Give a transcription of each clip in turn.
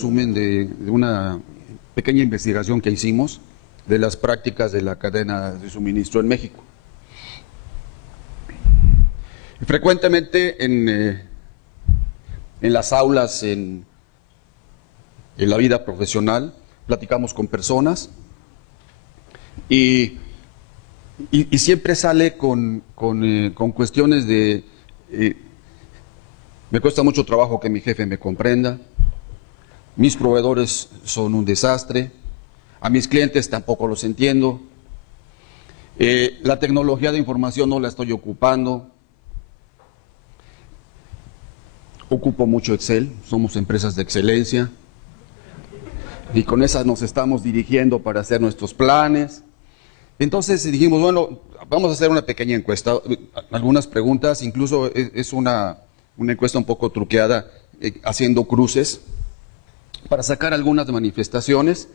resumen de una pequeña investigación que hicimos de las prácticas de la cadena de suministro en México. Frecuentemente en las aulas, en la vida profesional, platicamos con personas y siempre sale con cuestiones de me cuesta mucho trabajo que mi jefe me comprenda, mis proveedores son un desastre, a mis clientes tampoco los entiendo, la tecnología de información no la estoy ocupando, ocupo mucho Excel, somos empresas de excelencia y con esas nos estamos dirigiendo para hacer nuestros planes. Entonces dijimos, bueno, vamos a hacer una pequeña encuesta, algunas preguntas, incluso es una encuesta un poco truqueada, haciendo cruces, para sacar algunas manifestaciones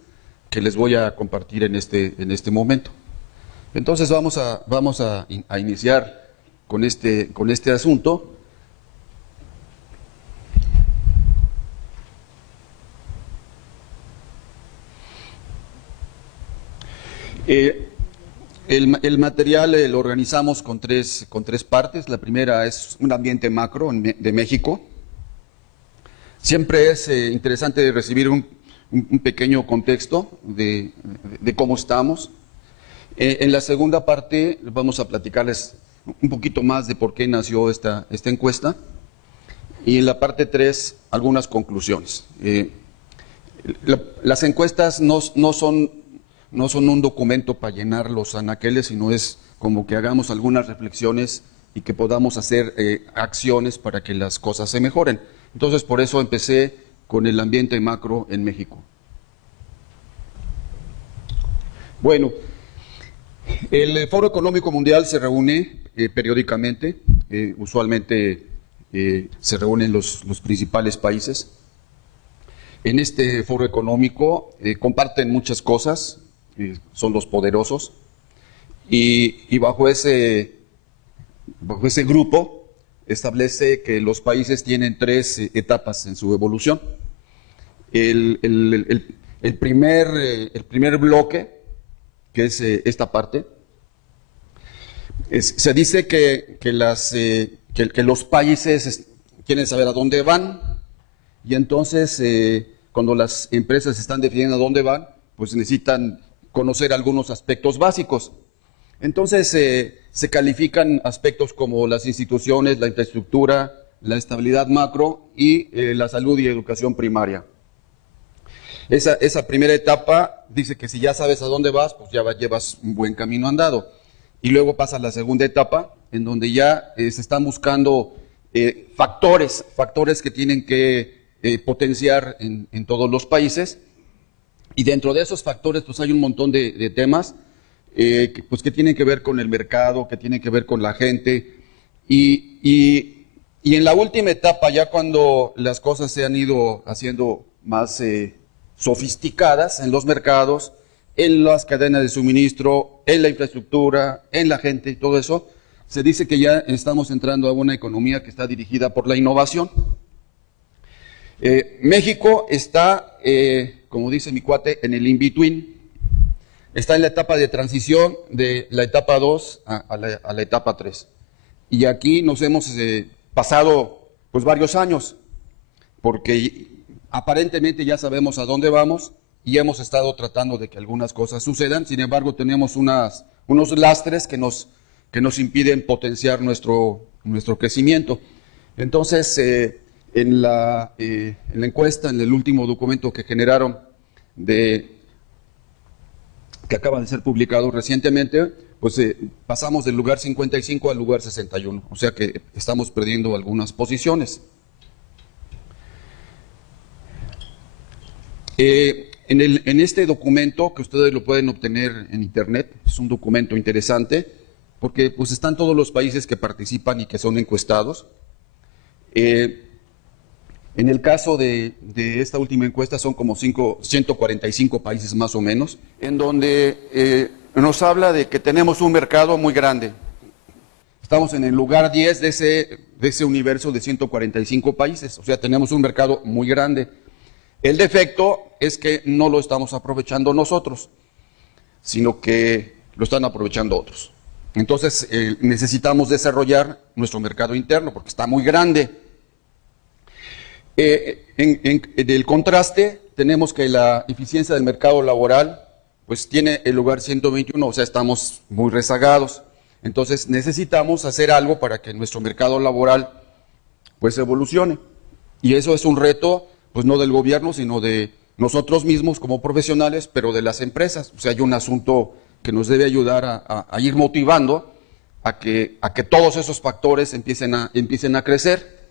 que les voy a compartir en este momento. Entonces vamos a iniciar con este asunto. El material lo organizamos con tres partes. La primera es un ambiente macro de México. Siempre es interesante recibir un pequeño contexto de cómo estamos. En la segunda parte vamos a platicarles un poquito más de por qué nació esta encuesta. Y en la parte 3, algunas conclusiones. Las encuestas no son un documento para llenar los anaqueles, sino es como que hagamos algunas reflexiones y que podamos hacer acciones para que las cosas se mejoren. Entonces, por eso empecé con el ambiente macro en México. Bueno, el Foro Económico Mundial se reúne periódicamente, usualmente se reúnen los principales países. En este foro económico comparten muchas cosas, son los poderosos, y bajo ese grupo establece que los países tienen 3 etapas en su evolución. El primer bloque, que es esta parte, se dice que los países quieren saber a dónde van, y entonces cuando las empresas están definiendo a dónde van, pues necesitan conocer algunos aspectos básicos. Entonces se califican aspectos como las instituciones, la infraestructura, la estabilidad macro y la salud y educación primaria. Esa primera etapa dice que si ya sabes a dónde vas, pues ya llevas un buen camino andado. Y luego pasa la segunda etapa, en donde ya se están buscando factores que tienen que potenciar en todos los países. Y dentro de esos factores, pues hay un montón de temas que tienen que ver con el mercado, que tienen que ver con la gente. Y en la última etapa, ya cuando las cosas se han ido haciendo más sofisticadas en los mercados, en las cadenas de suministro, en la infraestructura, en la gente y todo eso, se dice que ya estamos entrando a una economía que está dirigida por la innovación. México está, como dice mi cuate, en el in-between. Está en la etapa de transición de la etapa 2 a la etapa 3. Y aquí nos hemos pasado pues varios años, porque aparentemente ya sabemos a dónde vamos y hemos estado tratando de que algunas cosas sucedan. Sin embargo, tenemos unos lastres que nos impiden potenciar nuestro crecimiento. Entonces, en la encuesta, en el último documento que generaron, que acaba de ser publicado recientemente, pues pasamos del lugar 55 al lugar 61, o sea que estamos perdiendo algunas posiciones. En este documento, que ustedes lo pueden obtener en internet, es un documento interesante, porque pues están todos los países que participan y que son encuestados. En el caso de esta última encuesta son como 145 países más o menos, en donde nos habla de que tenemos un mercado muy grande. Estamos en el lugar 10 de ese universo de 145 países, o sea, tenemos un mercado muy grande. El defecto es que no lo estamos aprovechando nosotros, sino que lo están aprovechando otros. Entonces necesitamos desarrollar nuestro mercado interno porque está muy grande. Del contraste, tenemos que la eficiencia del mercado laboral pues tiene el lugar 121, o sea, estamos muy rezagados. Entonces necesitamos hacer algo para que nuestro mercado laboral pues evolucione. Y eso es un reto, pues no del gobierno, sino de nosotros mismos como profesionales, pero de las empresas. O sea, hay un asunto que nos debe ayudar a ir motivando a que todos esos factores empiecen a crecer.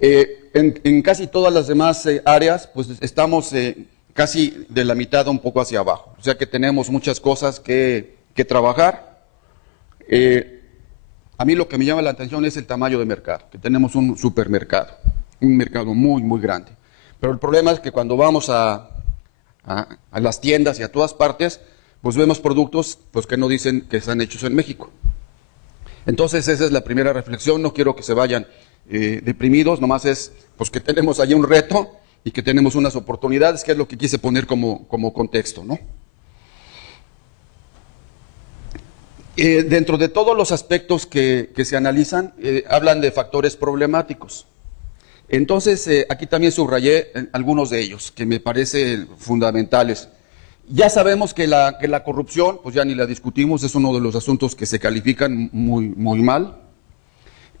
En casi todas las demás áreas, pues estamos casi de la mitad un poco hacia abajo. O sea que tenemos muchas cosas que trabajar. A mí lo que me llama la atención es el tamaño de mercado, que tenemos un supermercado, un mercado muy, muy grande. Pero el problema es que cuando vamos a las tiendas y a todas partes, pues vemos productos pues, que no dicen que están hechos en México. Entonces esa es la primera reflexión, no quiero que se vayan deprimidos, nomás es pues, que tenemos allí un reto y que tenemos unas oportunidades, que es lo que quise poner como contexto, ¿no? Dentro de todos los aspectos que se analizan, hablan de factores problemáticos. Entonces, aquí también subrayé algunos de ellos, que me parecen fundamentales. Ya sabemos que la corrupción, pues ya ni la discutimos, es uno de los asuntos que se califican muy, muy mal.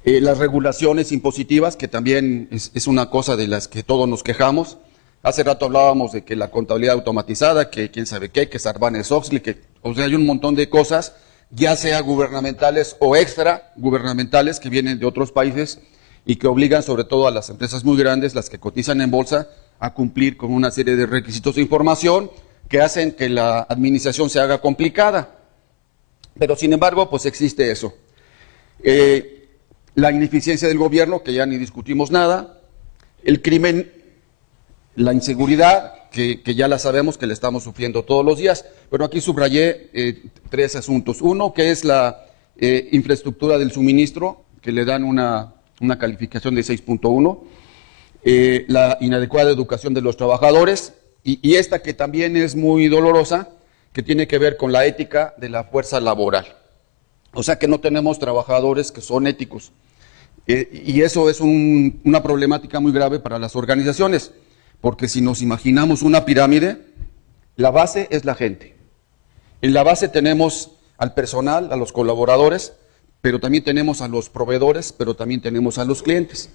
Las regulaciones impositivas, que también es una cosa de las que todos nos quejamos. Hace rato hablábamos de que la contabilidad automatizada, que quién sabe qué, que Sarbanes-Oxley, o sea, hay un montón de cosas, ya sea gubernamentales o extra gubernamentales que vienen de otros países y que obligan sobre todo a las empresas muy grandes, las que cotizan en bolsa, a cumplir con una serie de requisitos de información que hacen que la administración se haga complicada. Pero sin embargo, pues existe eso. La ineficiencia del gobierno, que ya ni discutimos nada, el crimen, la inseguridad, que ya la sabemos que la estamos sufriendo todos los días, pero aquí subrayé 3 asuntos. Uno, que es la infraestructura del suministro, que le dan una calificación de 6.1, la inadecuada educación de los trabajadores, y esta que también es muy dolorosa, que tiene que ver con la ética de la fuerza laboral. O sea que no tenemos trabajadores que son éticos. Y eso es una problemática muy grave para las organizaciones, porque si nos imaginamos una pirámide, la base es la gente. En la base tenemos al personal, a los colaboradores, pero también tenemos a los proveedores, pero también tenemos a los clientes.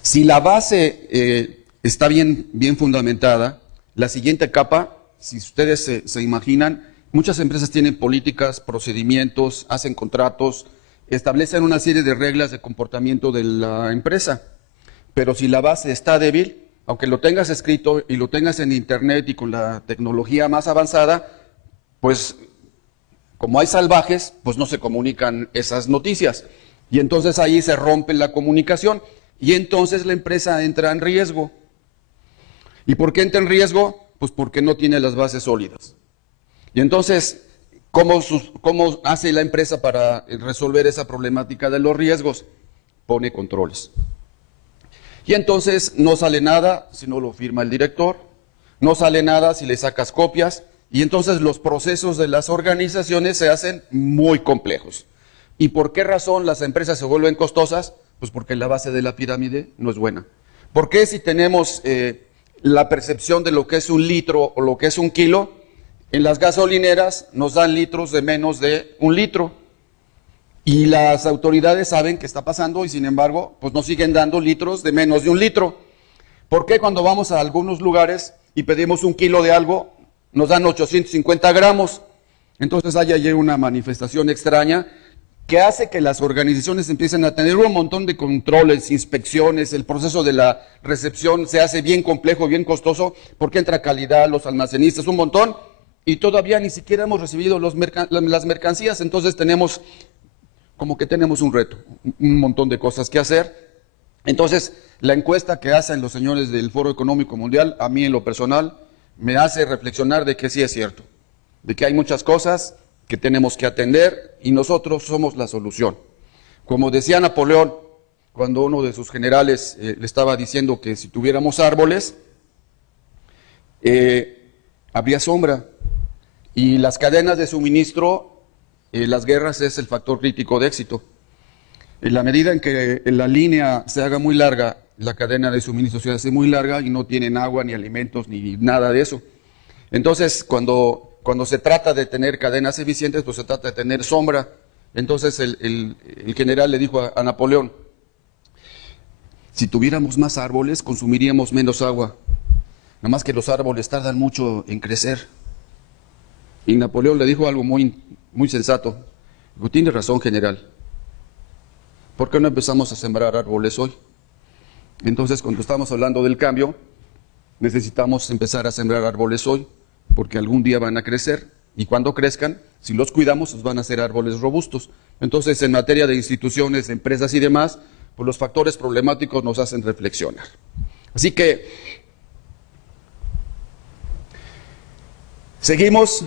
Si la base está bien fundamentada, la siguiente capa, si ustedes se imaginan, muchas empresas tienen políticas, procedimientos, hacen contratos, establecen una serie de reglas de comportamiento de la empresa. Pero si la base está débil, aunque lo tengas escrito y lo tengas en internet y con la tecnología más avanzada, pues como hay salvajes, pues no se comunican esas noticias. Y entonces ahí se rompe la comunicación y entonces la empresa entra en riesgo. ¿Y por qué entra en riesgo? Pues porque no tiene las bases sólidas. Y entonces, ¿cómo hace la empresa para resolver esa problemática de los riesgos? Pone controles. Y entonces no sale nada si no lo firma el director, no sale nada si le sacas copias, y entonces los procesos de las organizaciones se hacen muy complejos. ¿Y por qué razón las empresas se vuelven costosas? Pues porque la base de la pirámide no es buena. ¿Por qué si tenemos la percepción de lo que es un litro o lo que es un kilo? En las gasolineras nos dan litros de menos de 1 litro. Y las autoridades saben qué está pasando y sin embargo, pues nos siguen dando litros de menos de 1 litro. ¿Por qué cuando vamos a algunos lugares y pedimos 1 kilo de algo, nos dan 850 gramos? Entonces hay ayer una manifestación extraña que hace que las organizaciones empiecen a tener un montón de controles, inspecciones, el proceso de la recepción se hace bien complejo, bien costoso, porque entra calidad, los almacenistas, un montón, y todavía ni siquiera hemos recibido las mercancías, entonces tenemos un reto, un montón de cosas que hacer. Entonces, la encuesta que hacen los señores del Foro Económico Mundial, a mí en lo personal, me hace reflexionar de que sí es cierto, de que hay muchas cosas que tenemos que atender y nosotros somos la solución. Como decía Napoleón, cuando uno de sus generales le estaba diciendo que si tuviéramos árboles, habría sombra. Y las cadenas de suministro, las guerras es el factor crítico de éxito. En la medida en que la línea se haga muy larga, la cadena de suministro se hace muy larga y no tienen agua, ni alimentos, ni nada de eso. Entonces, cuando se trata de tener cadenas eficientes, pues se trata de tener sombra. Entonces el general le dijo a Napoleón, si tuviéramos más árboles, consumiríamos menos agua. Nada más que los árboles tardan mucho en crecer. Y Napoleón le dijo algo muy, muy sensato. Dijo, tiene razón, general. ¿Por qué no empezamos a sembrar árboles hoy? Entonces, cuando estamos hablando del cambio, necesitamos empezar a sembrar árboles hoy, porque algún día van a crecer, y cuando crezcan, si los cuidamos, pues van a ser árboles robustos. Entonces, en materia de instituciones, de empresas y demás, pues los factores problemáticos nos hacen reflexionar. Así que, seguimos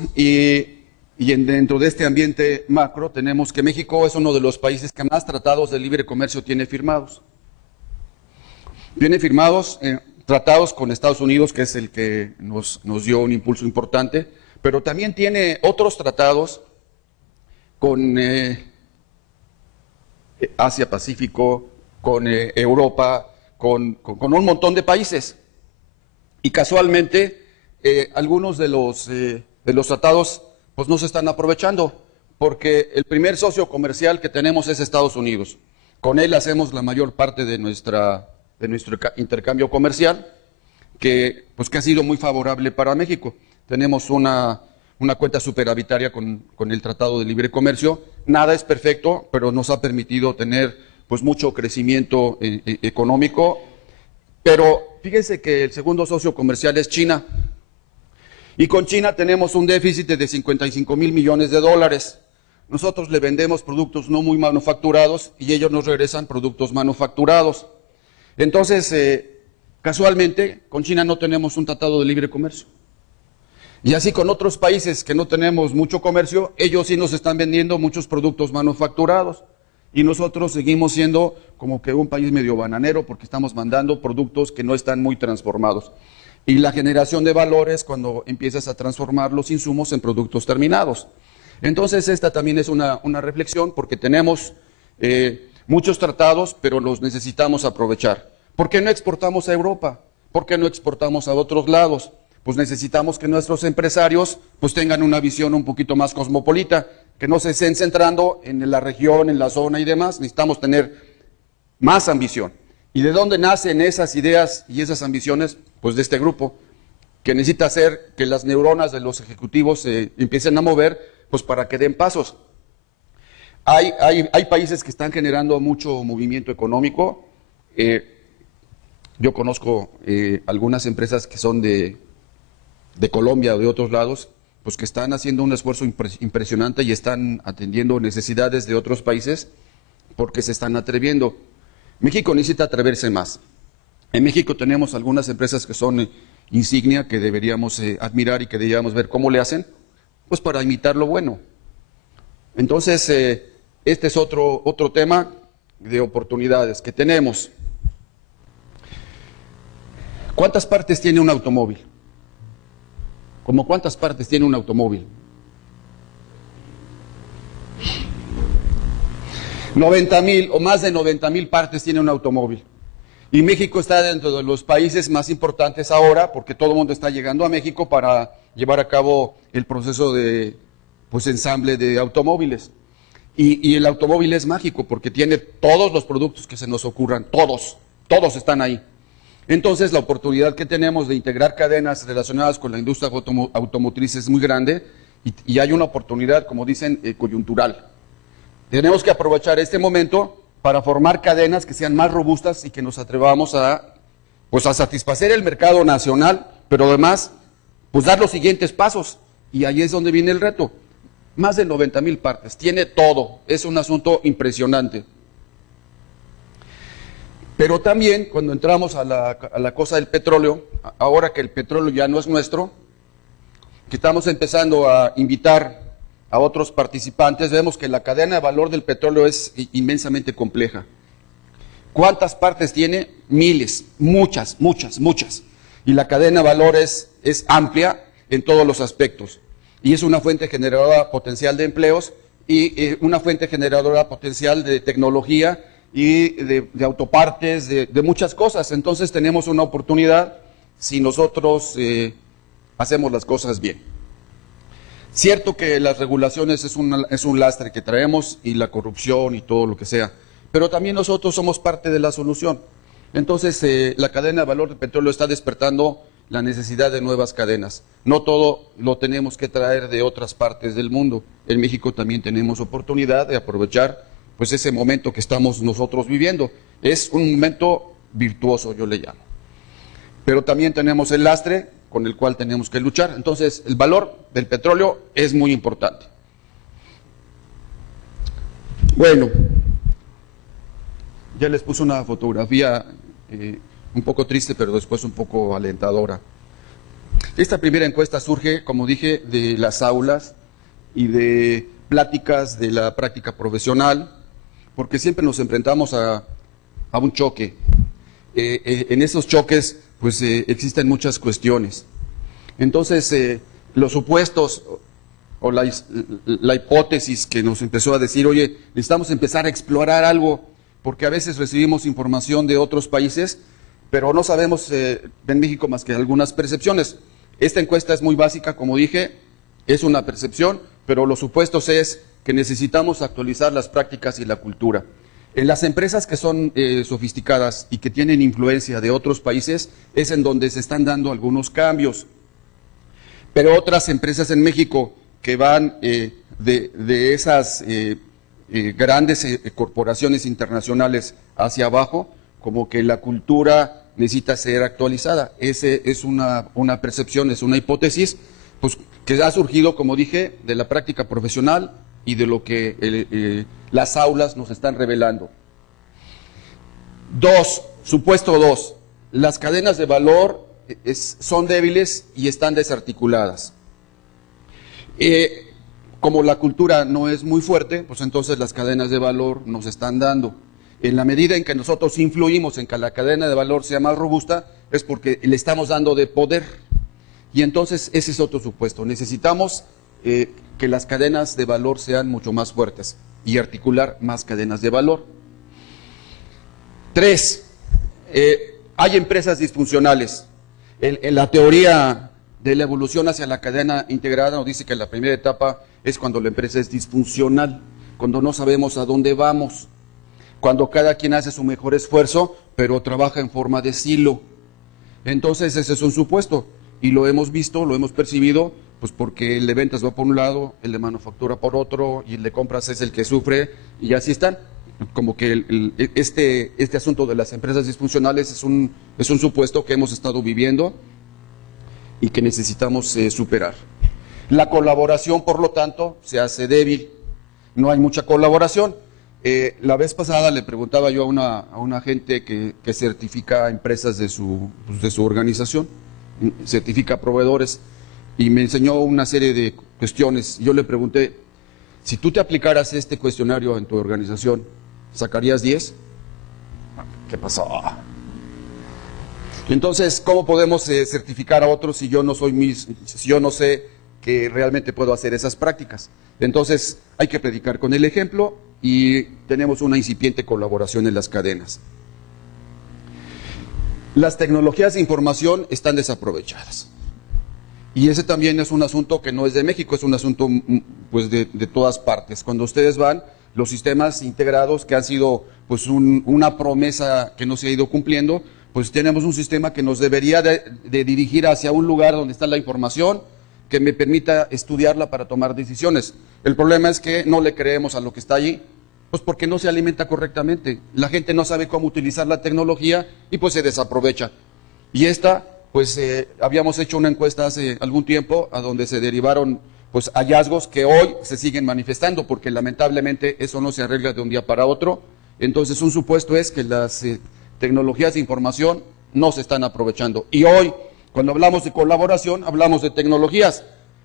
dentro de este ambiente macro tenemos que México es uno de los países que más tratados de libre comercio tiene firmados. Tiene firmados tratados con Estados Unidos, que es el que nos dio un impulso importante, pero también tiene otros tratados con Asia-Pacífico, con Europa, con un montón de países. Y casualmente, algunos de los tratados pues no se están aprovechando, porque el primer socio comercial que tenemos es Estados Unidos. Con él hacemos la mayor parte de nuestro intercambio comercial, que ha sido muy favorable para México. Tenemos una cuenta superavitaria con el Tratado de Libre Comercio. Nada es perfecto, pero nos ha permitido tener mucho crecimiento económico. Pero fíjense que el segundo socio comercial es China. Y con China tenemos un déficit de 55,000 millones de dólares. Nosotros le vendemos productos no muy manufacturados y ellos nos regresan productos manufacturados. Entonces, casualmente, con China no tenemos un tratado de libre comercio. Y así con otros países que no tenemos mucho comercio, ellos sí nos están vendiendo muchos productos manufacturados. Y nosotros seguimos siendo como que un país medio bananero porque estamos mandando productos que no están muy transformados. Y la generación de valores cuando empiezas a transformar los insumos en productos terminados. Entonces esta también es una reflexión porque tenemos muchos tratados, pero los necesitamos aprovechar. ¿Por qué no exportamos a Europa? ¿Por qué no exportamos a otros lados? Pues necesitamos que nuestros empresarios tengan una visión un poquito más cosmopolita, que no se estén centrando en la región, en la zona y demás. Necesitamos tener más ambición. ¿Y de dónde nacen esas ideas y esas ambiciones? Pues de este grupo, que necesita hacer que las neuronas de los ejecutivos se empiecen a mover, para que den pasos. Hay países que están generando mucho movimiento económico. Yo conozco algunas empresas que son de Colombia o de otros lados, que están haciendo un esfuerzo impresionante y están atendiendo necesidades de otros países porque se están atreviendo. México necesita atreverse más. En México tenemos algunas empresas que son insignia, que deberíamos admirar y que deberíamos ver cómo le hacen, para imitar lo bueno. Entonces, este es otro tema de oportunidades que tenemos. ¿Cuántas partes tiene un automóvil? ¿Cómo cuántas partes tiene un automóvil? 90,000 o más de 90,000 partes tiene un automóvil. Y México está dentro de los países más importantes ahora, porque todo el mundo está llegando a México para llevar a cabo el proceso de ensamble de automóviles. Y el automóvil es mágico, porque tiene todos los productos que se nos ocurran, todos están ahí. Entonces la oportunidad que tenemos de integrar cadenas relacionadas con la industria automotriz es muy grande, y hay una oportunidad, como dicen, coyuntural. Tenemos que aprovechar este momento para formar cadenas que sean más robustas y que nos atrevamos a satisfacer el mercado nacional, pero además, dar los siguientes pasos. Y ahí es donde viene el reto. Más de 90,000 partes, tiene todo, es un asunto impresionante. Pero también, cuando entramos a la cosa del petróleo, ahora que el petróleo ya no es nuestro, que estamos empezando a invitar a otros participantes, vemos que la cadena de valor del petróleo es inmensamente compleja. ¿Cuántas partes tiene? Miles, muchas, muchas, muchas. Y la cadena de valores es amplia en todos los aspectos. Y es una fuente generadora potencial de empleos y una fuente generadora potencial de tecnología y de autopartes, de muchas cosas. Entonces tenemos una oportunidad si nosotros hacemos las cosas bien. Cierto que las regulaciones es un lastre que traemos y la corrupción y todo lo que sea, pero también nosotros somos parte de la solución. Entonces la cadena de valor del petróleo está despertando la necesidad de nuevas cadenas. No todo lo tenemos que traer de otras partes del mundo. En México también tenemos oportunidad de aprovechar pues ese momento que estamos nosotros viviendo. Es un momento virtuoso, yo le llamo. Pero también tenemos el lastre con el cual tenemos que luchar. Entonces, el valor del petróleo es muy importante. Bueno, ya les puse una fotografía un poco triste, pero después un poco alentadora. Esta primera encuesta surge, como dije, de las aulas y de pláticas de la práctica profesional, porque siempre nos enfrentamos a un choque. En esos choques pues existen muchas cuestiones. Entonces, los supuestos o la hipótesis que nos empezó a decir, oye, necesitamos empezar a explorar algo, porque a veces recibimos información de otros países, pero no sabemos en México más que algunas percepciones. Esta encuesta es muy básica, como dije, es una percepción, pero los supuestos es que necesitamos actualizar las prácticas y la cultura. En las empresas que son sofisticadas y que tienen influencia de otros países es en donde se están dando algunos cambios. Pero otras empresas en México que van de esas grandes corporaciones internacionales hacia abajo, como que la cultura necesita ser actualizada. Ese es una percepción, es una hipótesis, pues que ha surgido, como dije, de la práctica profesional y de lo que las aulas nos están revelando. Supuesto 2, las cadenas de valor son débiles y están desarticuladas. Como la cultura no es muy fuerte, pues entonces las cadenas de valor nos están dando. En la medida en que nosotros influimos en que la cadena de valor sea más robusta, es porque le estamos dando de poder. Y entonces ese es otro supuesto. Necesitamos que las cadenas de valor sean mucho más fuertes y articular más cadenas de valor. 3, hay empresas disfuncionales. En la teoría de la evolución hacia la cadena integrada nos dice que la primera etapa es cuando la empresa es disfuncional, cuando no sabemos a dónde vamos, cuando cada quien hace su mejor esfuerzo, pero trabaja en forma de silo. Entonces ese es un supuesto y lo hemos visto, lo hemos percibido, pues porque el de ventas va por un lado, el de manufactura por otro y el de compras es el que sufre y así están. Como que este asunto de las empresas disfuncionales es un supuesto que hemos estado viviendo y que necesitamos superar. La colaboración, por lo tanto, se hace débil, no hay mucha colaboración. La vez pasada le preguntaba yo a una gente que certifica empresas de su organización, certifica proveedores, y me enseñó una serie de cuestiones. Yo le pregunté, si tú te aplicaras este cuestionario en tu organización, ¿sacarías 10? ¿Qué pasó? Entonces, ¿cómo podemos certificar a otros si yo no sé que realmente puedo hacer esas prácticas? Entonces, hay que predicar con el ejemplo y tenemos una incipiente colaboración en las cadenas. Las tecnologías de información están desaprovechadas. Y ese también es un asunto que no es de México, es un asunto pues de todas partes. Cuando ustedes van, los sistemas integrados que han sido pues una promesa que no se ha ido cumpliendo, pues tenemos un sistema que nos debería de dirigir hacia un lugar donde está la información, que me permita estudiarla para tomar decisiones. El problema es que no le creemos a lo que está allí, pues porque no se alimenta correctamente. La gente no sabe cómo utilizar la tecnología y pues se desaprovecha. Y pues habíamos hecho una encuesta hace algún tiempo a donde se derivaron pues hallazgos que hoy se siguen manifestando, porque lamentablemente eso no se arregla de un día para otro. Entonces un supuesto es que las tecnologías de información no se están aprovechando. Y hoy, cuando hablamos de colaboración, hablamos de tecnologías,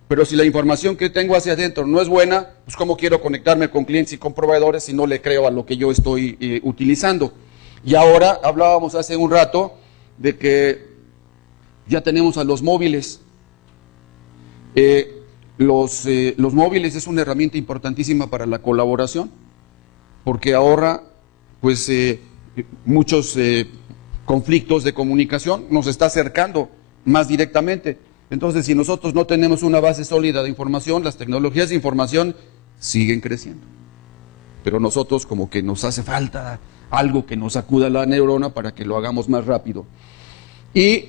pero si la información que tengo hacia adentro no es buena, pues cómo quiero conectarme con clientes y con proveedores si no le creo a lo que yo estoy utilizando. Y ahora hablábamos hace un rato de que ya tenemos a los móviles. Los móviles es una herramienta importantísima para la colaboración, porque ahorra pues muchos conflictos de comunicación, nos está acercando más directamente. Entonces, si nosotros no tenemos una base sólida de información, las tecnologías de información siguen creciendo. Pero nosotros como que nos hace falta algo que nos sacuda la neurona para que lo hagamos más rápido. Y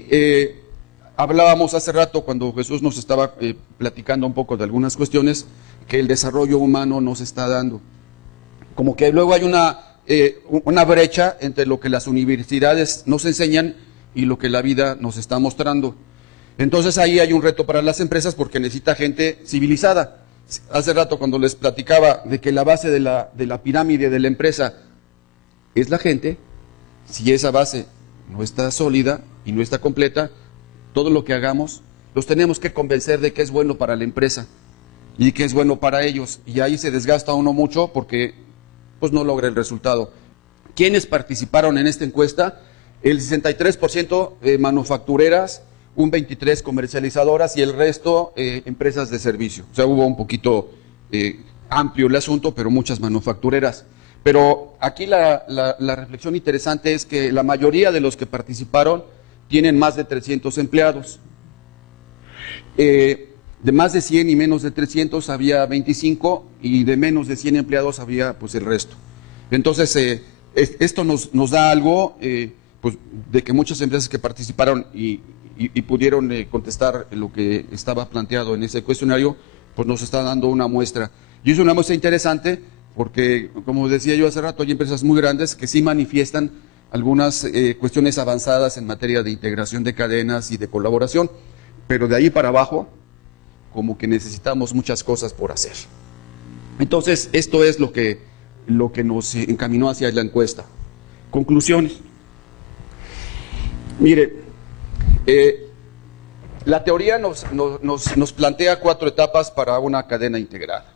hablábamos hace rato, cuando Jesús nos estaba platicando un poco de algunas cuestiones, que el desarrollo humano nos está dando. Como que luego hay una brecha entre lo que las universidades nos enseñan y lo que la vida nos está mostrando. Entonces ahí hay un reto para las empresas porque necesita gente civilizada. Hace rato cuando les platicaba de que la base de la pirámide de la empresa es la gente, si esa base no está sólida y no está completa, todo lo que hagamos los tenemos que convencer de que es bueno para la empresa y que es bueno para ellos. Y ahí se desgasta uno mucho porque pues no logra el resultado. ¿Quiénes participaron en esta encuesta? El 63% manufactureras, un 23% comercializadoras y el resto empresas de servicio. O sea, hubo un poquito amplio el asunto, pero muchas manufactureras. Pero aquí la reflexión interesante es que la mayoría de los que participaron tienen más de 300 empleados. De más de 100 y menos de 300 había 25 y de menos de 100 empleados había pues el resto. Entonces, esto nos da algo pues, de que muchas empresas que participaron y pudieron contestar lo que estaba planteado en ese cuestionario, pues nos está dando una muestra. Y es una muestra interesante porque, como decía yo hace rato, hay empresas muy grandes que sí manifiestan algunas cuestiones avanzadas en materia de integración de cadenas y de colaboración, pero de ahí para abajo, como que necesitamos muchas cosas por hacer. Entonces, esto es lo que nos encaminó hacia la encuesta. Conclusiones. Mire, la teoría nos plantea 4 etapas para una cadena integrada.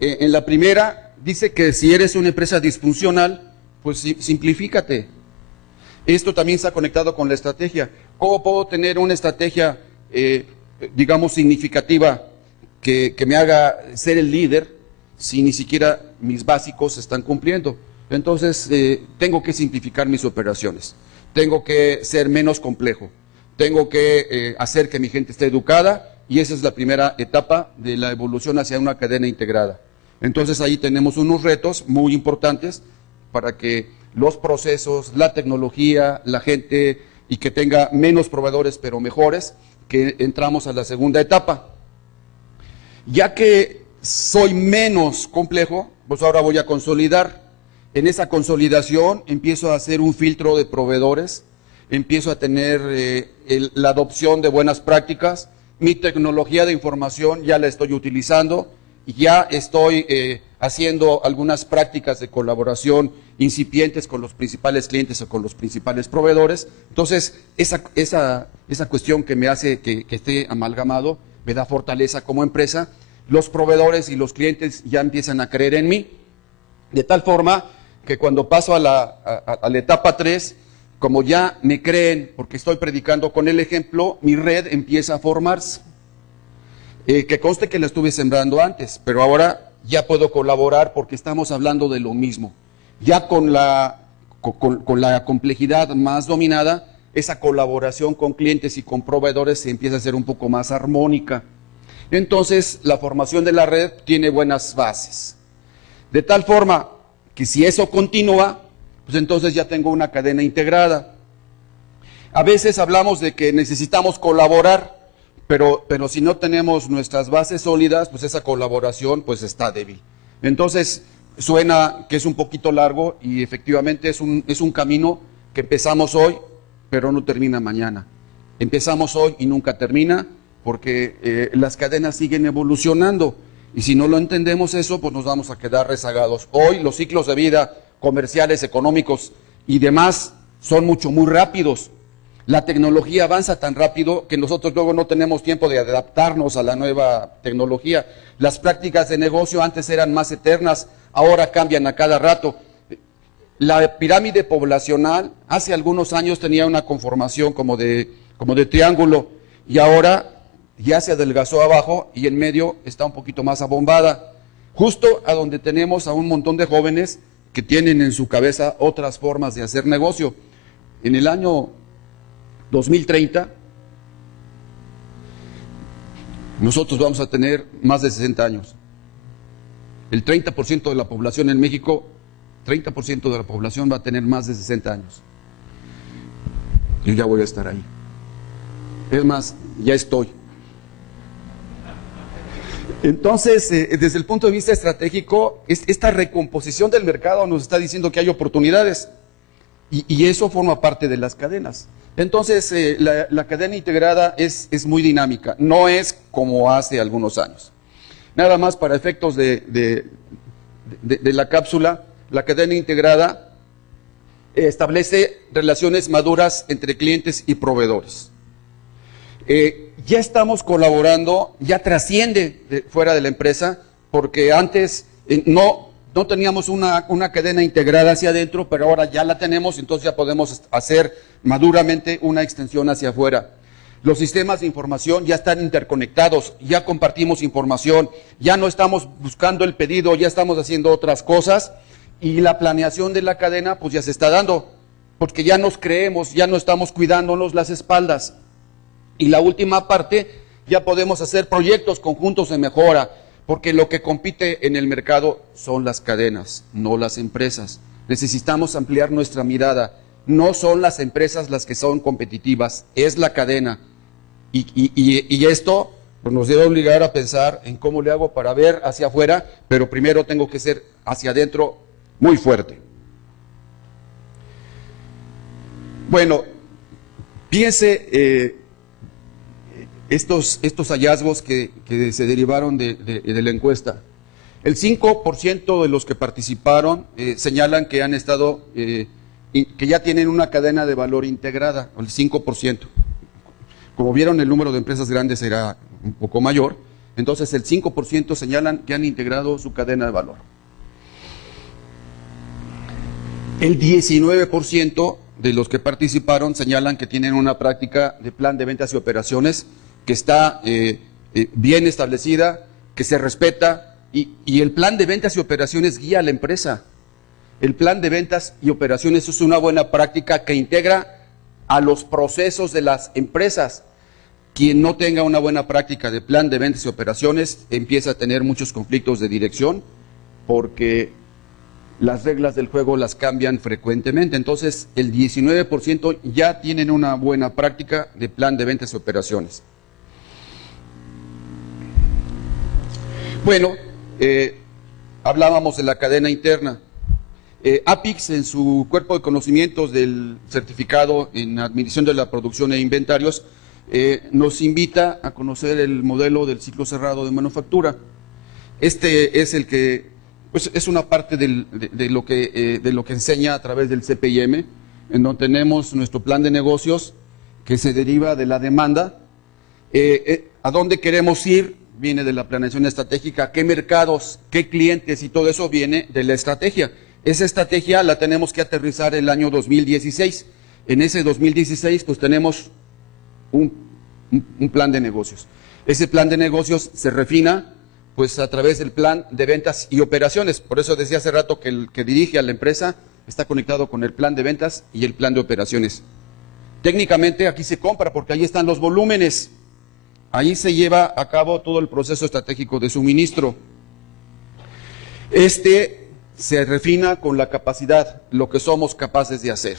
En la primera, dice que si eres una empresa disfuncional, pues simplifícate. Esto también está conectado con la estrategia. ¿Cómo puedo tener una estrategia, digamos, significativa que me haga ser el líder si ni siquiera mis básicos se están cumpliendo? Entonces, tengo que simplificar mis operaciones. Tengo que ser menos complejo. Tengo que hacer que mi gente esté educada y esa es la primera etapa de la evolución hacia una cadena integrada. Entonces ahí tenemos unos retos muy importantes para que los procesos, la tecnología, la gente y que tenga menos proveedores pero mejores, que entramos a la segunda etapa. Ya que soy menos complejo, pues ahora voy a consolidar. En esa consolidación empiezo a hacer un filtro de proveedores, empiezo a tener la adopción de buenas prácticas, mi tecnología de información ya la estoy utilizando, y ya estoy haciendo algunas prácticas de colaboración incipientes con los principales clientes o con los principales proveedores. Entonces, esa cuestión que me hace que esté amalgamado, me da fortaleza como empresa. Los proveedores y los clientes ya empiezan a creer en mí, de tal forma que cuando paso a la etapa 3, como ya me creen, porque estoy predicando con el ejemplo, mi red empieza a formarse. Que conste que la estuve sembrando antes, pero ahora ya puedo colaborar porque estamos hablando de lo mismo. Ya con la complejidad más dominada, esa colaboración con clientes y con proveedores se empieza a hacer un poco más armónica. Entonces, la formación de la red tiene buenas bases. De tal forma que si eso continúa, pues entonces ya tengo una cadena integrada. A veces hablamos de que necesitamos colaborar, pero si no tenemos nuestras bases sólidas, pues esa colaboración pues está débil. Entonces, suena que es un poquito largo y efectivamente es un camino que empezamos hoy, pero no termina mañana. Empezamos hoy y nunca termina porque las cadenas siguen evolucionando y si no lo entendemos eso, pues nos vamos a quedar rezagados. Hoy los ciclos de vida comerciales, económicos y demás son muy rápidos. La tecnología avanza tan rápido que nosotros luego no tenemos tiempo de adaptarnos a la nueva tecnología. Las prácticas de negocio antes eran más eternas, ahora cambian a cada rato. la pirámide poblacional hace algunos años tenía una conformación como de triángulo y ahora ya se adelgazó abajo y en medio está un poquito más abombada, justo a donde tenemos a un montón de jóvenes que tienen en su cabeza otras formas de hacer negocio. En el año 2030, nosotros vamos a tener más de 60 años. El 30% de la población en México, 30% de la población va a tener más de 60 años. Yo ya voy a estar ahí. Es más, ya estoy. Entonces, desde el punto de vista estratégico, esta recomposición del mercado nos está diciendo que hay oportunidades y eso forma parte de las cadenas. Entonces, la cadena integrada es muy dinámica, no es como hace algunos años. Nada más para efectos de la cápsula, la cadena integrada establece relaciones maduras entre clientes y proveedores. Ya estamos colaborando, ya trasciende fuera de la empresa, porque antes no teníamos una cadena integrada hacia adentro, pero ahora ya la tenemos, entonces ya podemos hacer maduramente una extensión hacia afuera. Los sistemas de información ya están interconectados, ya compartimos información, ya no estamos buscando el pedido, ya estamos haciendo otras cosas y la planeación de la cadena pues ya se está dando, porque ya nos creemos, ya no estamos cuidándonos las espaldas. Y la última parte, ya podemos hacer proyectos conjuntos de mejora, porque lo que compite en el mercado son las cadenas, no las empresas. Necesitamos ampliar nuestra mirada. No son las empresas las que son competitivas, es la cadena. Y esto pues, nos debe obligar a pensar en cómo le hago para ver hacia afuera, pero primero tengo que ser hacia adentro muy fuerte. Bueno, piense estos hallazgos que se derivaron de la encuesta. El 5% de los que participaron señalan que han estado, que ya tienen una cadena de valor integrada, el 5%. Como vieron, el número de empresas grandes era un poco mayor, entonces el 5% señalan que han integrado su cadena de valor. El 19% de los que participaron señalan que tienen una práctica de plan de ventas y operaciones que está bien establecida, que se respeta, y el plan de ventas y operaciones guía a la empresa. El plan de ventas y operaciones es una buena práctica que integra a los procesos de las empresas. Quien no tenga una buena práctica de plan de ventas y operaciones empieza a tener muchos conflictos de dirección porque las reglas del juego las cambian frecuentemente. Entonces, el 19% ya tienen una buena práctica de plan de ventas y operaciones. Bueno, hablábamos de la cadena interna. APIX, en su cuerpo de conocimientos del certificado en administración de la producción e inventarios, nos invita a conocer el modelo del ciclo cerrado de manufactura. Este es el que, pues, es una parte de lo que enseña a través del CPIM, en donde tenemos nuestro plan de negocios que se deriva de la demanda, a dónde queremos ir, viene de la planeación estratégica, qué mercados, qué clientes y todo eso viene de la estrategia. Esa estrategia la tenemos que aterrizar el año 2016. En ese 2016 pues tenemos un plan de negocios. Ese plan de negocios se refina pues a través del plan de ventas y operaciones. Por eso decía hace rato que el que dirige a la empresa está conectado con el plan de ventas y el plan de operaciones. Técnicamente aquí se compra porque ahí están los volúmenes. Ahí se lleva a cabo todo el proceso estratégico de suministro. Se refina con la capacidad, lo que somos capaces de hacer.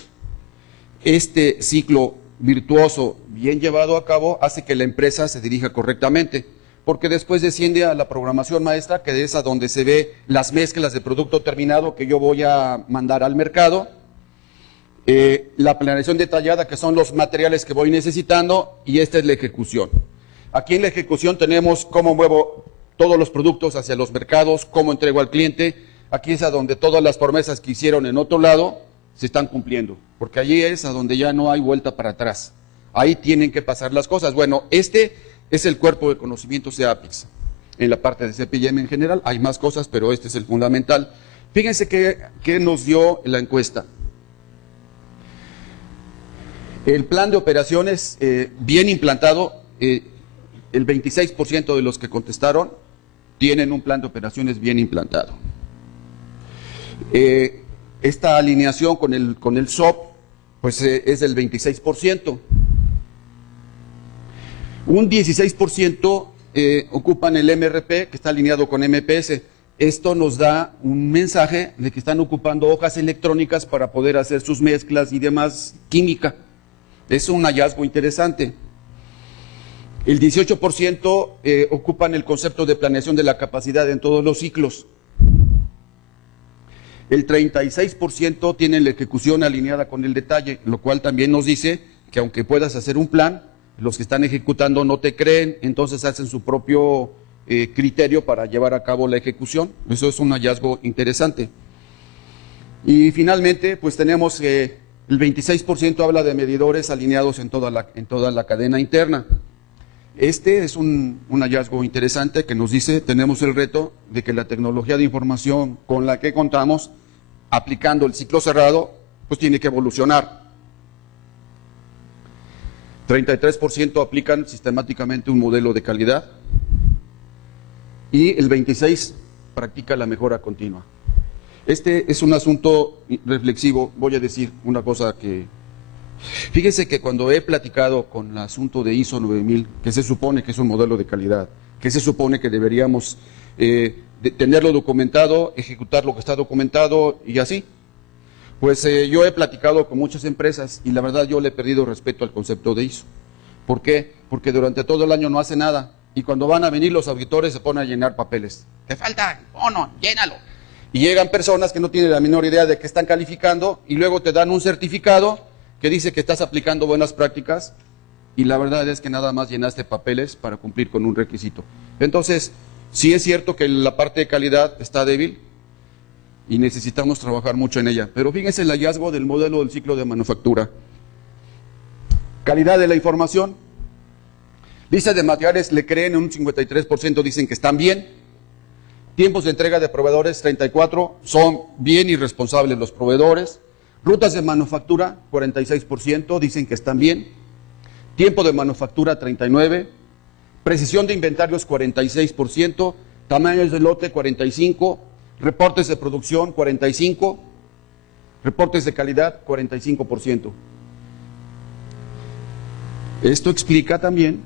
Este ciclo virtuoso, bien llevado a cabo, hace que la empresa se dirija correctamente, porque después desciende a la programación maestra, que es a donde se ve las mezclas de producto terminado que yo voy a mandar al mercado, la planeación detallada, que son los materiales que voy necesitando, y esta es la ejecución. Aquí en la ejecución tenemos cómo muevo todos los productos hacia los mercados, cómo entrego al cliente. Aquí es a donde todas las promesas que hicieron en otro lado se están cumpliendo, porque allí es a donde ya no hay vuelta para atrás. Ahí tienen que pasar las cosas. Bueno, este es el cuerpo de conocimientos de APIX. En la parte de CPIM en general hay más cosas, pero este es el fundamental. Fíjense qué nos dio la encuesta. El plan de operaciones bien implantado, el 26% de los que contestaron tienen un plan de operaciones bien implantado. Esta alineación con el SOP, pues es del 26%. Un 16% ocupan el MRP, que está alineado con MPS. Esto nos da un mensaje de que están ocupando hojas electrónicas para poder hacer sus mezclas y demás química. Es un hallazgo interesante. El 18% ocupan el concepto de planeación de la capacidad en todos los ciclos. El 36% tienen la ejecución alineada con el detalle, lo cual también nos dice que aunque puedas hacer un plan, los que están ejecutando no te creen, entonces hacen su propio criterio para llevar a cabo la ejecución. Eso es un hallazgo interesante. Y finalmente, pues tenemos el 26% habla de medidores alineados en toda la cadena interna. Este es un hallazgo interesante que nos dice, tenemos el reto de que la tecnología de información con la que contamos, aplicando el ciclo cerrado, pues tiene que evolucionar. 33% aplican sistemáticamente un modelo de calidad y el 26% practica la mejora continua. Este es un asunto reflexivo. Voy a decir una cosa que... Fíjense que cuando he platicado con el asunto de ISO 9000, que se supone que es un modelo de calidad, que se supone que deberíamos tenerlo documentado, ejecutar lo que está documentado y así, pues yo he platicado con muchas empresas y la verdad yo le he perdido respeto al concepto de ISO. ¿Por qué? Porque durante todo el año no hace nada y cuando van a venir los auditores se ponen a llenar papeles. Te falta, no, llénalo. Y llegan personas que no tienen la menor idea de que están calificando y luego te dan un certificado que dice que estás aplicando buenas prácticas y la verdad es que nada más llenaste papeles para cumplir con un requisito. Entonces, sí es cierto que la parte de calidad está débil y necesitamos trabajar mucho en ella, pero fíjense el hallazgo del modelo del ciclo de manufactura. Calidad de la información. Lista de materiales le creen en un 53%, dicen que están bien. Tiempos de entrega de proveedores, 34%, son bien irresponsables los proveedores. Rutas de manufactura, 46%, dicen que están bien. Tiempo de manufactura, 39%. Precisión de inventarios, 46%. Tamaños de lote, 45%. Reportes de producción, 45%. Reportes de calidad, 45%. Esto explica también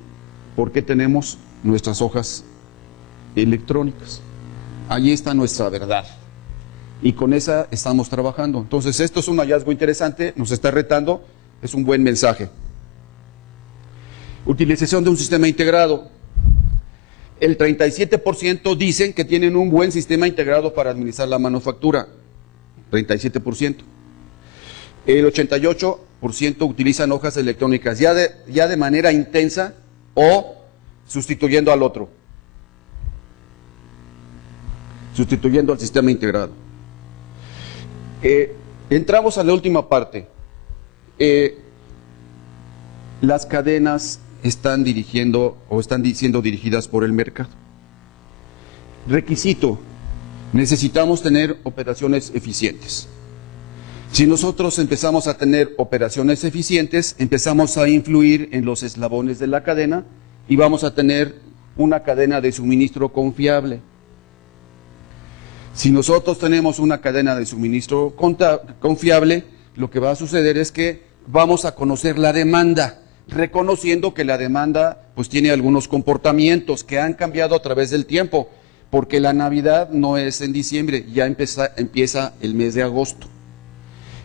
por qué tenemos nuestras hojas electrónicas. Allí está nuestra verdad. Y con esa estamos trabajando. Entonces, esto es un hallazgo interesante, nos está retando, es un buen mensaje. Utilización de un sistema integrado. El 37% dicen que tienen un buen sistema integrado para administrar la manufactura. 37%. El 88% utilizan hojas electrónicas ya de manera intensa o sustituyendo al otro. Sustituyendo al sistema integrado. Entramos a la última parte. Las cadenas están dirigiendo o están siendo dirigidas por el mercado. Requisito: necesitamos tener operaciones eficientes. Si nosotros empezamos a tener operaciones eficientes, empezamos a influir en los eslabones de la cadena y vamos a tener una cadena de suministro confiable. Si nosotros tenemos una cadena de suministro confiable, lo que va a suceder es que vamos a conocer la demanda, reconociendo que la demanda pues tiene algunos comportamientos que han cambiado a través del tiempo, porque la Navidad no es en diciembre, ya empieza el mes de agosto.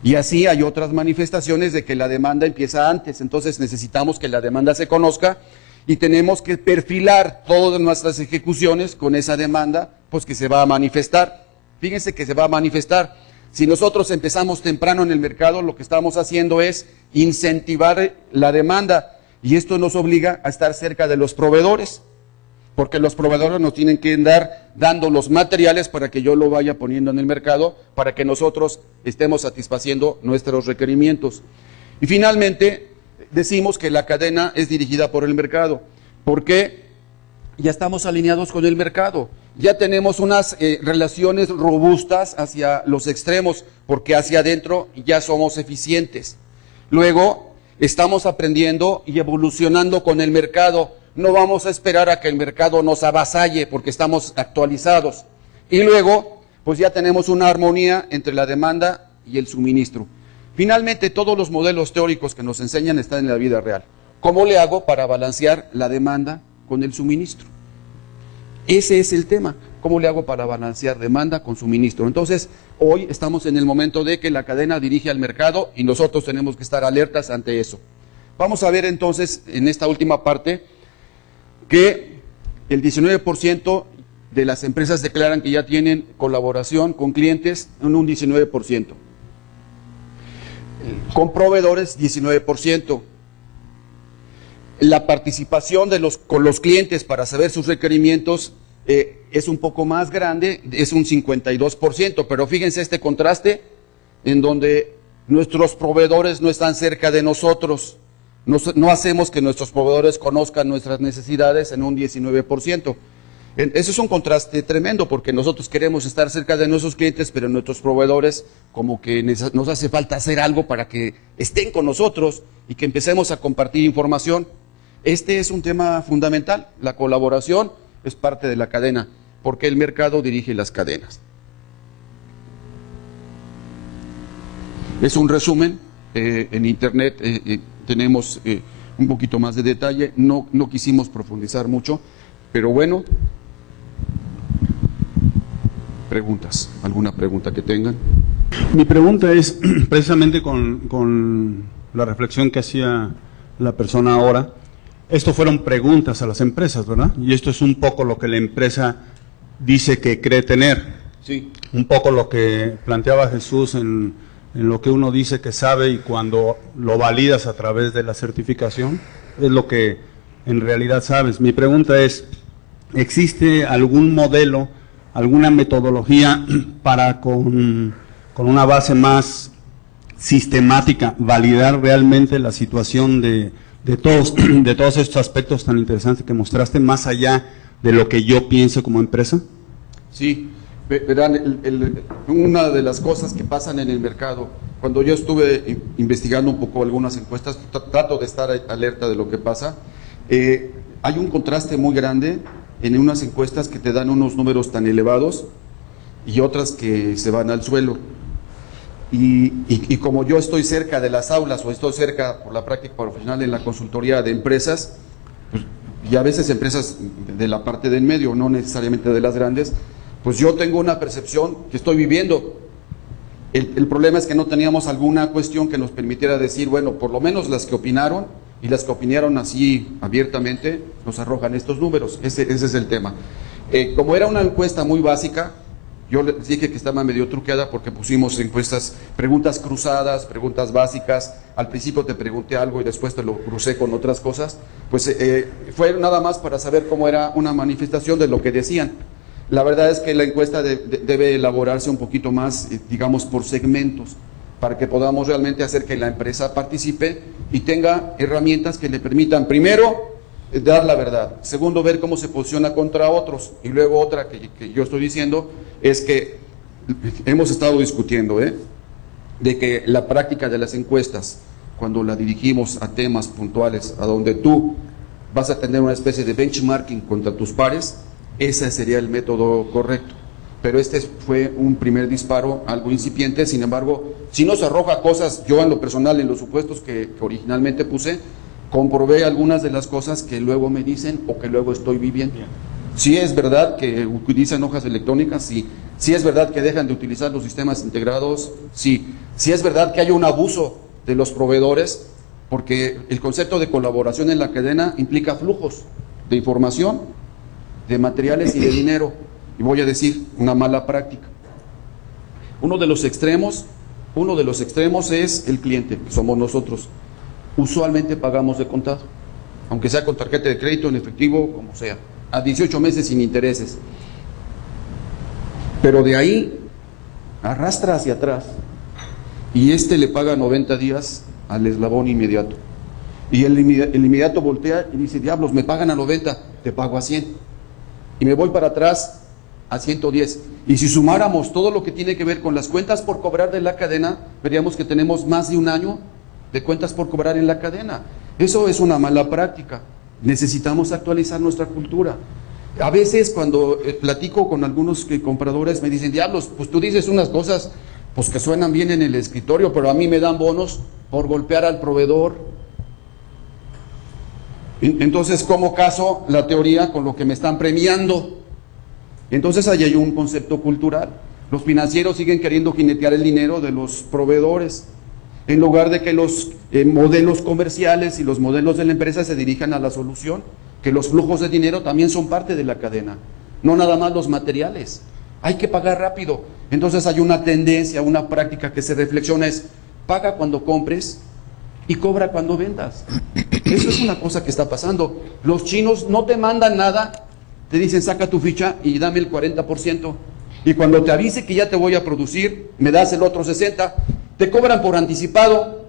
Y así hay otras manifestaciones de que la demanda empieza antes, entonces necesitamos que la demanda se conozca y tenemos que perfilar todas nuestras ejecuciones con esa demanda, pues que se va a manifestar. Fíjense que se va a manifestar. Si nosotros empezamos temprano en el mercado, lo que estamos haciendo es incentivar la demanda y esto nos obliga a estar cerca de los proveedores, porque los proveedores nos tienen que andar dando los materiales para que yo lo vaya poniendo en el mercado, para que nosotros estemos satisfaciendo nuestros requerimientos. Y finalmente, decimos que la cadena es dirigida por el mercado. ¿Por qué? Ya estamos alineados con el mercado. ya tenemos unas relaciones robustas hacia los extremos, porque hacia adentro ya somos eficientes. Luego, estamos aprendiendo y evolucionando con el mercado. No vamos a esperar a que el mercado nos avasalle, porque estamos actualizados. Y luego, pues ya tenemos una armonía entre la demanda y el suministro. Finalmente, todos los modelos teóricos que nos enseñan están en la vida real. ¿Cómo le hago para balancear la demanda con el suministro? Ese es el tema. ¿Cómo le hago para balancear demanda con suministro? Entonces, hoy estamos en el momento de que la cadena dirige al mercado y nosotros tenemos que estar alertas ante eso. Vamos a ver entonces, en esta última parte, que el 19% de las empresas declaran que ya tienen colaboración con clientes en un 19%. Con proveedores, 19%. La participación con los clientes para saber sus requerimientos es un poco más grande, es un 52%, pero fíjense este contraste en donde nuestros proveedores no están cerca de nosotros, no hacemos que nuestros proveedores conozcan nuestras necesidades en un 19%. Eso es un contraste tremendo porque nosotros queremos estar cerca de nuestros clientes, pero nuestros proveedores como que nos hace falta hacer algo para que estén con nosotros y que empecemos a compartir información. Este es un tema fundamental, la colaboración es parte de la cadena, porque el mercado dirige las cadenas. Es un resumen, en internet tenemos un poquito más de detalle, no quisimos profundizar mucho, pero bueno, preguntas, ¿alguna pregunta que tengan? Mi pregunta es precisamente con la reflexión que hacía la persona ahora. Esto fueron preguntas a las empresas, ¿verdad? Y esto es un poco lo que la empresa dice que cree tener. Sí. Un poco lo que planteaba Jesús en lo que uno dice que sabe y cuando lo validas a través de la certificación, es lo que en realidad sabes. Mi pregunta es, ¿existe algún modelo, alguna metodología para con una base más sistemática validar realmente la situación de todos estos aspectos tan interesantes que mostraste, más allá de lo que yo pienso como empresa? Sí, verán, una de las cosas que pasan en el mercado, cuando yo estuve investigando un poco algunas encuestas, trato de estar alerta de lo que pasa, hay un contraste muy grande en unas encuestas que te dan unos números tan elevados y otras que se van al suelo. Y como yo estoy cerca de las aulas o estoy cerca por la práctica profesional en la consultoría de empresas, pues, y a veces empresas de la parte del medio, no necesariamente de las grandes, pues yo tengo una percepción que estoy viviendo. El problema es que no teníamos alguna cuestión que nos permitiera decir, bueno, por lo menos las que opinaron y las que opinaron así abiertamente nos arrojan estos números. Ese es el tema. Como era una encuesta muy básica, yo les dije que estaba medio truqueada porque pusimos encuestas, preguntas cruzadas, preguntas básicas. Al principio te pregunté algo y después te lo crucé con otras cosas. Pues fue nada más para saber cómo era una manifestación de lo que decían. La verdad es que la encuesta debe elaborarse un poquito más, digamos, por segmentos, para que podamos realmente hacer que la empresa participe y tenga herramientas que le permitan, primero, dar la verdad. Segundo, ver cómo se posiciona contra otros. Y luego otra que yo estoy diciendo es que hemos estado discutiendo, de que la práctica de las encuestas, cuando la dirigimos a temas puntuales, a donde tú vas a tener una especie de benchmarking contra tus pares, ese sería el método correcto. Pero este fue un primer disparo, algo incipiente. Sin embargo, si nos arroja cosas, yo en lo personal, en los supuestos que originalmente puse, comprobé algunas de las cosas que luego me dicen o que luego estoy viviendo. Sí es verdad que utilizan hojas electrónicas, sí. Sí es verdad que dejan de utilizar los sistemas integrados, sí. Sí es verdad que hay un abuso de los proveedores, porque el concepto de colaboración en la cadena implica flujos de información, de materiales y de dinero. Y voy a decir una mala práctica. Uno de los extremos es el cliente, que somos nosotros. Usualmente pagamos de contado, aunque sea con tarjeta de crédito, en efectivo, como sea, a 18 meses sin intereses. Pero de ahí arrastra hacia atrás y le paga 90 días al eslabón inmediato. Y el inmediato voltea y dice, diablos, me pagan a 90, te pago a 100. Y me voy para atrás a 110. Y si sumáramos todo lo que tiene que ver con las cuentas por cobrar de la cadena, veríamos que tenemos más de un año de cuentas por cobrar en la cadena. Eso es una mala práctica. Necesitamos actualizar nuestra cultura. A veces cuando platico con algunos compradores me dicen, diablos, pues tú dices unas cosas pues que suenan bien en el escritorio, pero a mí me dan bonos por golpear al proveedor. Entonces, ¿cómo caso la teoría con lo que me están premiando? Entonces ahí hay un concepto cultural. Los financieros siguen queriendo jinetear el dinero de los proveedores, en lugar de que los modelos comerciales y los modelos de la empresa se dirijan a la solución, que los flujos de dinero también son parte de la cadena, no nada más los materiales. Hay que pagar rápido. Entonces hay una tendencia, una práctica que se reflexiona es, paga cuando compres y cobra cuando vendas. Eso es una cosa que está pasando. Los chinos no te mandan nada, te dicen saca tu ficha y dame el 40%. Y cuando te avise que ya te voy a producir, me das el otro 60%. Te cobran por anticipado.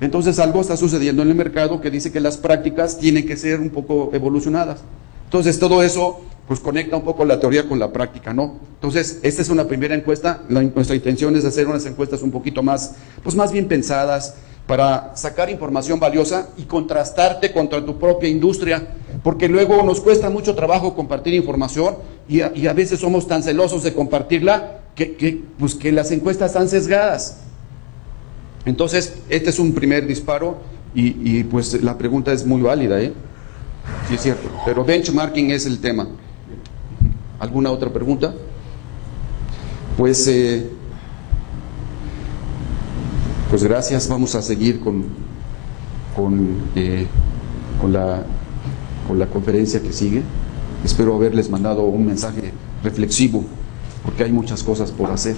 Entonces algo está sucediendo en el mercado que dice que las prácticas tienen que ser un poco evolucionadas. Entonces todo eso pues conecta un poco la teoría con la práctica, ¿no? Entonces esta es una primera encuesta. Nuestra intención es hacer unas encuestas un poquito más, pues más bien pensadas, para sacar información valiosa y contrastarte contra tu propia industria, porque luego nos cuesta mucho trabajo compartir información y a veces somos tan celosos de compartirla que las encuestas están sesgadas. Entonces, este es un primer disparo y pues la pregunta es muy válida, ¿eh? Sí es cierto, pero benchmarking es el tema. ¿Alguna otra pregunta? Pues gracias, vamos a seguir con la conferencia que sigue. Espero haberles mandado un mensaje reflexivo, porque hay muchas cosas por hacer.